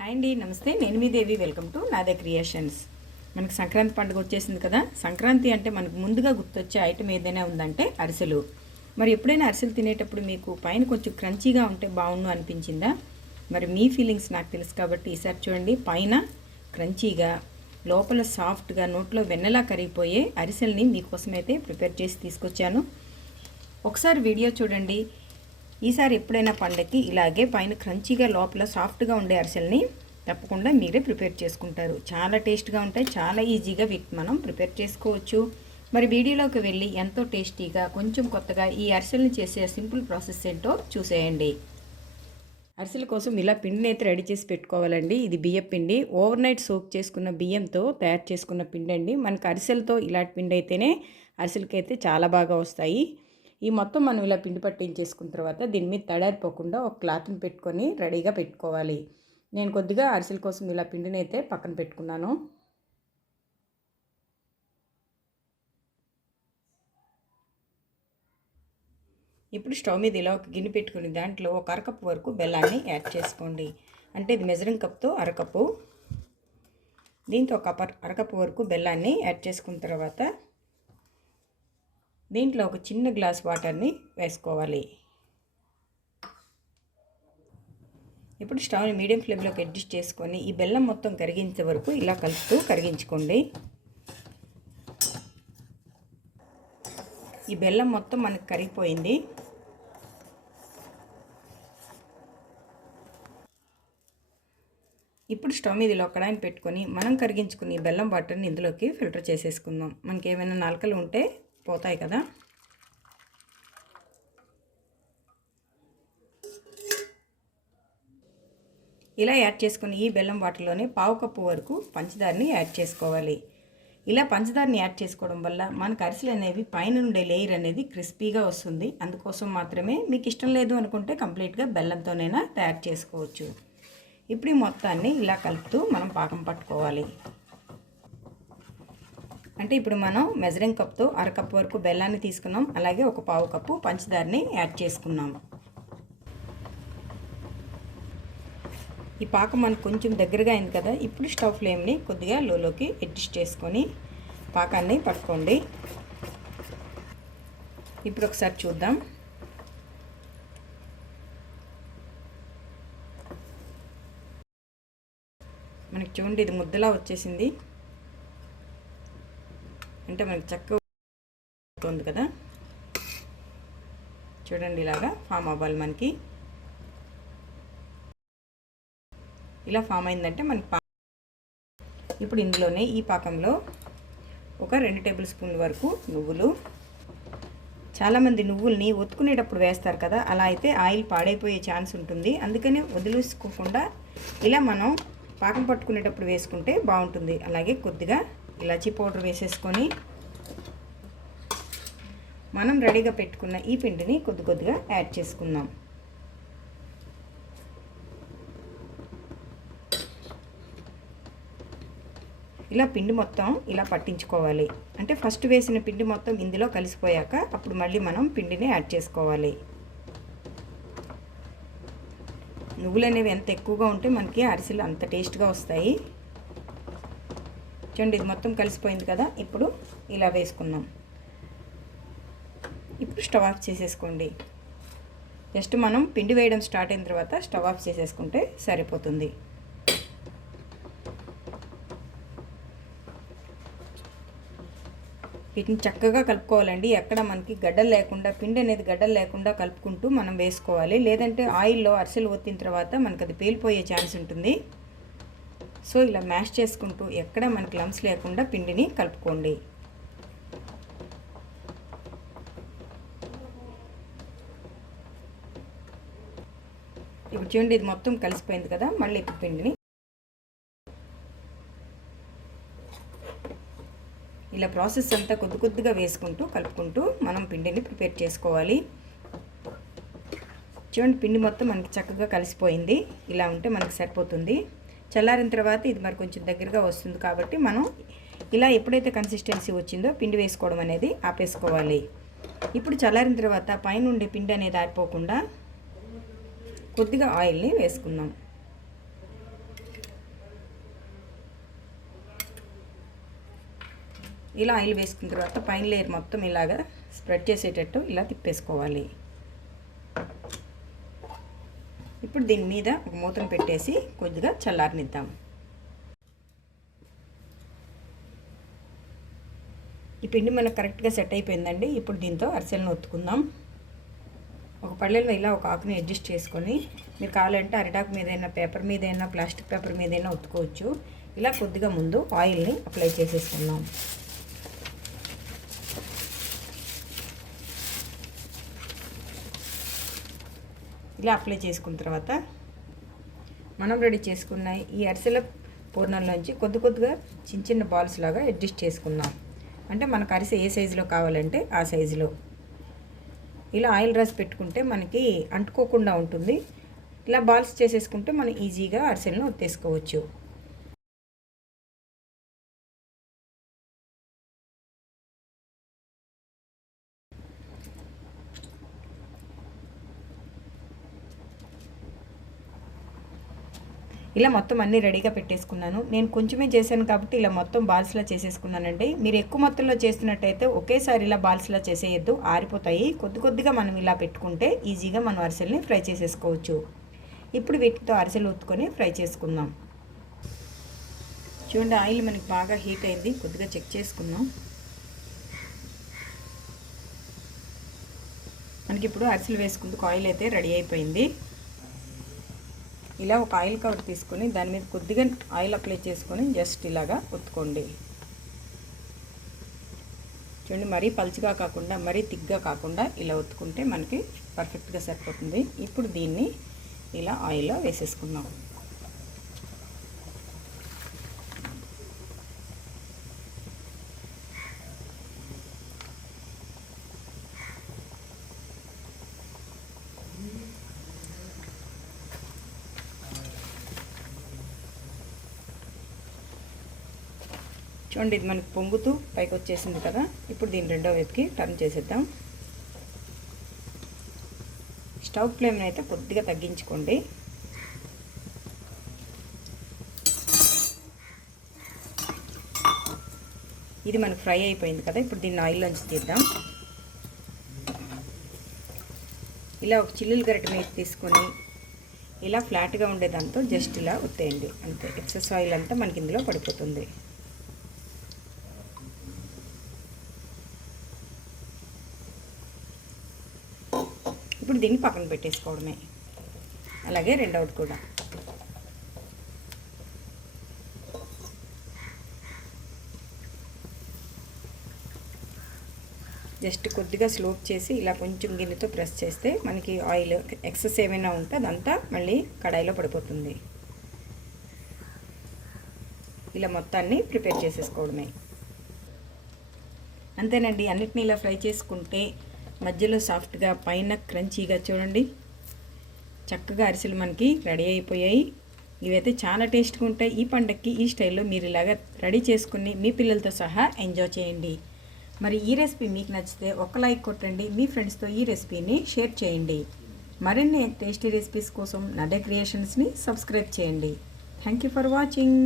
Hi అండి నమస్తే. నేను మీ Devi. Welcome to Nade creations మనకి సంక్రాంతి పండుగ వచ్చేసింది కదా. సంక్రాంతి అంటే మనకు ముందుగా గుర్తొచ్చే ఐటమ్ ఏదైనా ఉందంటే అరిసెలు. మరి ఎప్పుడైనా అరిసెలు తినేటప్పుడు మీకు పైన కొంచెం క్రంచీగా ఉంటే బాగుండు అనిపించిందా? మరి మీ ఫీలింగ్స్ నాకు తెలుసు కాబట్టి ఈసారి చూడండి. పైన క్రంచీగా లోపల సాఫ్ట్గా నోట్లో వెన్నలా కరిగిపోయే అరిసెల్ని మీకోసమైతే ప్రిపేర్ చేసి తీసుకొచ్చాను. ఒకసారి వీడియో చూడండి. ఈసారి ఎప్పుడైనా పండక్కి ఇలాగే పైన క్రంచీగా లోపల సాఫ్ట్గా ఉండే అరిసెల్ని తప్పకుండా మీరే ప్రిపేర్ చేసుకుంటారు. చాలా టేస్ట్గా ఉంటాయి. చాలా ఈజీగా వీటిని మనం ప్రిపేర్ చేసుకోవచ్చు. మరి వీడియోలోకి వెళ్ళి ఎంతో టేస్టీగా కొంచెం కొత్తగా ఈ అరిసెల్ని చేసే సింపుల్ ప్రాసెస్ ఏంటో చూసేయండి. అరిసెల కోసం ఇలా పిండిని అయితే రెడీ చేసి పెట్టుకోవాలండి. ఇది బియ్యం పిండి. ఓవర్ నైట్ సోక్ చేసుకున్న బియ్యంతో తయారు చేసుకున్న పిండి అండి మనకు అరిసెలతో ఇలాంటి పిండి అయితేనే అరిసెలకైతే చాలా బాగా వస్తాయి. ఈ మొత్తం మనం ఇలా పిండి పట్టించేసుకున్న తర్వాత దీని మీద తడారిపోకుండా ఒక క్లాత్ని పెట్టుకొని రెడీగా పెట్టుకోవాలి. నేను కొద్దిగా అరిసెల కోసం ఇలా పిండిని అయితే పక్కన పెట్టుకున్నాను. ఇప్పుడు స్టవ్ మీద ఇలా ఒక గిన్నె పెట్టుకుని దాంట్లో ఒక అరకప్పు వరకు బెల్లాన్ని యాడ్ చేసుకోండి. అంటే ఇది మెజరింగ్ కప్తో అరకప్పు. దీంతో ఒక అరకప్పు వరకు బెల్లాన్ని యాడ్ చేసుకున్న తర్వాత దీంట్లో ఒక చిన్న గ్లాస్ వాటర్ని వేసుకోవాలి. ఇప్పుడు స్టవ్ని మీడియం ఫ్లేమ్లోకి అడ్జస్ట్ చేసుకొని ఈ బెల్లం మొత్తం కరిగించే వరకు ఇలా కలుపుతూ కరిగించుకోండి. ఈ బెల్లం మొత్తం మనకు కరిగిపోయింది. ఇప్పుడు స్టవ్ మీద ఇలా కడాయిని పెట్టుకొని మనం కరిగించుకుని బెల్లం వాటర్ని ఇందులోకి ఫిల్టర్ చేసేసుకుందాం. మనకి ఏమైనా నాలుకలు ఉంటే పోతాయి కదా. ఇలా యాడ్ చేసుకుని ఈ బెల్లం వాటర్లోనే పావు కప్పు వరకు పంచదారని యాడ్ చేసుకోవాలి. ఇలా పంచదారని యాడ్ చేసుకోవడం వల్ల మనకు అరిసెలు అనేవి పైన ఉండే లేయర్ అనేది క్రిస్పీగా వస్తుంది. అందుకోసం మాత్రమే మీకు ఇష్టం లేదు అనుకుంటే కంప్లీట్గా బెల్లంతోనైనా తయారు చేసుకోవచ్చు. ఇప్పుడు ఈ మొత్తాన్ని ఇలా కలుపుతూ మనం పాకం పట్టుకోవాలి. అంటే ఇప్పుడు మనం మెజరింగ్ కప్తో అరకప్ వరకు బెల్లాన్ని తీసుకున్నాం. అలాగే ఒక పావు కప్పు పంచదారని యాడ్ చేసుకున్నాం ఈ పాకం మనకు కొంచెం దగ్గరగా అయింది కదా ఇప్పుడు స్టవ్ ఫ్లేమ్ని కొద్దిగా లోలోకి అడ్జస్ట్ చేసుకొని పాకాన్ని పట్టుకోండి. ఇప్పుడు ఒకసారి చూద్దాం. మనకి చూడండి ఇది ముద్దలా వచ్చేసింది. అంటే మనకి చక్కగా ఉంది కదా? చూడండి ఇలాగా ఫామ్ అవ్వాలి మనకి. ఇలా ఫామ్ అయిందంటే మనకి పా ఇప్పుడు ఇందులోనే ఈ పాకంలో ఒక రెండు టేబుల్ స్పూన్ల వరకు నువ్వులు. చాలామంది నువ్వుల్ని ఒత్తుకునేటప్పుడు వేస్తారు కదా? అలా అయితే ఆయిల్ పాడైపోయే ఛాన్స్ ఉంటుంది. అందుకనే వదిలేసుకోకుండా ఇలా మనం పాకం పట్టుకునేటప్పుడు వేసుకుంటే బాగుంటుంది. అలాగే కొద్దిగా ఇలాచీ పౌడర్ వేసేసుకొని మనం రెడీగా పెట్టుకున్న ఈ పిండిని కొద్ది కొద్దిగా యాడ్ చేసుకుందాం. ఇలా పిండి మొత్తం ఇలా పట్టించుకోవాలి. అంటే ఫస్ట్ వేసిన పిండి మొత్తం ఇందులో కలిసిపోయాక అప్పుడు మళ్ళీ మనం పిండిని యాడ్ చేసుకోవాలి. నువ్వులు అనేవి ఎంత ఎక్కువగా ఉంటే మనకి అరిసెలు అంత టేస్ట్గా వస్తాయి. చూడండి ఇది మొత్తం కలిసిపోయింది కదా? ఇప్పుడు ఇలా వేసుకుందాం. ఇప్పుడు స్టవ్ ఆఫ్ చేసేసుకోండి. జస్ట్ మనం పిండి వేయడం స్టార్ట్ అయిన తర్వాత స్టవ్ ఆఫ్ చేసేసుకుంటే సరిపోతుంది. వీటిని చక్కగా కలుపుకోవాలండి. ఎక్కడ మనకి గడ్డలు లేకుండా పిండి అనేది గడ్డలు లేకుండా కలుపుకుంటూ మనం వేసుకోవాలి. లేదంటే ఆయిల్లో అరిసెలు ఒత్తిన తర్వాత మనకు అది పేలిపోయే ఛాన్స్ ఉంటుంది. సో ఇలా మ్యాష్ చేసుకుంటూ ఎక్కడ మనకి లమ్స్ లేకుండా పిండిని కలుపుకోండి. ఇప్పుడు చూడండి ఇది మొత్తం కలిసిపోయింది కదా మళ్ళీ ఇప్పుడు పిండిని ఇలా ప్రాసెస్ అంతా కొద్ది కొద్దిగా వేసుకుంటూ కలుపుకుంటూ మనం పిండిని ప్రిపేర్ చేసుకోవాలి. చూడండి పిండి మొత్తం మనకి చక్కగా కలిసిపోయింది. ఇలా ఉంటే మనకి సరిపోతుంది. చల్లారిన తర్వాత ఇది మరి కొంచెం దగ్గరగా వస్తుంది కాబట్టి మనం ఇలా ఎప్పుడైతే కన్సిస్టెన్సీ వచ్చిందో పిండి వేసుకోవడం అనేది ఆపేసుకోవాలి. ఇప్పుడు చల్లారిన తర్వాత పైన ఉండే పిండి అనేది ఆరిపోకుండా కొద్దిగా ఆయిల్ని వేసుకుందాం. ఇలా ఆయిల్ వేసుకున్న తర్వాత పైన లేయర్ మొత్తం ఇలాగా స్ప్రెడ్ చేసేటట్టు ఇలా తిప్పేసుకోవాలి. ఇప్పుడు దీని మీద ఒక మూతను పెట్టేసి కొద్దిగా చల్లారనిద్దాం. ఈ పిండి మనకు కరెక్ట్గా సెట్ అయిపోయిందండి. ఇప్పుడు దీంతో అరిసెలను ఒత్తుకుందాం. ఒక పళ్ళెలో ఇలా ఒక ఆకుని అడ్జస్ట్ చేసుకొని మీరు కావాలంటే అరిటాకు మీదైనా పేపర్ మీదైనా ప్లాస్టిక్ పేపర్ మీదైనా ఒత్తుకోవచ్చు. ఇలా కొద్దిగా ముందు ఆయిల్ని అప్లై చేసేసుకుందాం. ఇలా అప్లై చేసుకున్న తర్వాత మనం రెడీ చేసుకున్న ఈ అరిసెల పూర్ణంలోంచి కొద్ది కొద్దిగా చిన్న చిన్న బాల్స్ లాగా అడ్జస్ట్ చేసుకుందాం. అంటే మనకు అరిసె ఏ సైజులో కావాలంటే ఆ సైజులో ఇలా ఆయిల్ రాసి పెట్టుకుంటే మనకి అంటుకోకుండా ఉంటుంది. ఇలా బాల్స్ చేసేసుకుంటే మనం ఈజీగా అరిసెలను ఒత్తేసుకోవచ్చు. ఇలా మొత్తం అన్నీ రెడీగా పెట్టేసుకున్నాను. నేను కొంచెమే చేశాను కాబట్టి ఇలా మొత్తం బాల్స్లా చేసేసుకున్నానండి. మీరు ఎక్కువ మొత్తంలో చేస్తున్నట్టయితే ఒకేసారి ఇలా బాల్స్లా చేసేయద్దు. ఆరిపోతాయి. కొద్ది కొద్దిగా మనం ఇలా పెట్టుకుంటే ఈజీగా మనం అరిసెల్ని ఫ్రై చేసేసుకోవచ్చు. ఇప్పుడు వీటితో అరిసెలు ఉత్తుకొని ఫ్రై చేసుకుందాం. చూడండి ఆయిల్ మనకి బాగా హీట్ అయింది. కొద్దిగా చెక్ చేసుకుందాం. మనకి ఇప్పుడు అరిసెలు వేసుకుందుకు ఆయిల్ అయితే రెడీ అయిపోయింది. ఇలా ఒక ఆయిల్ కవర్ తీసుకొని దాని మీద కొద్దిగా ఆయిల్ అప్లై చేసుకొని జస్ట్ ఇలాగా ఒత్తుకోండి. చూడండి మరీ పలుచగా కాకుండా మరీ తిగ్గా కాకుండా ఇలా ఒత్తుకుంటే మనకి పర్ఫెక్ట్గా సరిపోతుంది. ఇప్పుడు దీన్ని ఇలా ఆయిల్లో వేసేసుకుందాం. చూడండి ఇది మనకు పొంగుతూ పైకి వచ్చేసింది కదా. ఇప్పుడు దీని రెండో వైపుకి టర్న్ చేసేద్దాం. స్టవ్ ఫ్లేమ్ని అయితే కొద్దిగా తగ్గించుకోండి. ఇది మనకు ఫ్రై అయిపోయింది కదా ఇప్పుడు దీన్ని ఆయిల్లోంచి తీద్దాం. ఇలా ఒక చిల్లులు గరిట మీద తీసుకొని ఇలా ఫ్లాట్గా ఉండేదాంతో జస్ట్ ఇలా ఉత్తేయండి. అంతే ఎక్సెస్ ఆయిల్ అంతా మనకి ఇందులో పడిపోతుంది. ఇప్పుడు దీన్ని పక్కన పెట్టేసుకోవడమే. అలాగే రెండవది కూడా. జస్ట్ కొద్దిగా స్లోప్ చేసి ఇలా కొంచెం గిన్నెతో ప్రెస్ చేస్తే మనకి ఆయిల్ ఎక్సెస్ ఏమైనా ఉంటే అదంతా మళ్ళీ కడాయిలో పడిపోతుంది. ఇలా మొత్తాన్ని ప్రిపేర్ చేసేసుకోవడమే. అంతేనండి అన్నిటిని ఇలా ఫ్రై చేసుకుంటే మధ్యలో సాఫ్ట్గా పైన క్రంచీగా చూడండి. చక్కగా అరిసెలు మనకి రెడీ అయిపోయాయి. ఇవైతే చాలా టేస్ట్గా ఉంటాయి. ఈ పండగకి ఈ స్టైల్లో మీరు ఇలాగ రెడీ చేసుకుని మీ పిల్లలతో సహా ఎంజాయ్ చేయండి. మరి ఈ రెసిపీ మీకు నచ్చితే ఒక లైక్ కొట్టండి. మీ ఫ్రెండ్స్తో ఈ రెసిపీని షేర్ చేయండి. మరిన్ని టేస్టీ రెసిపీస్ కోసం నడే క్రియేషన్స్ని సబ్స్క్రైబ్ చేయండి. Thank you for watching.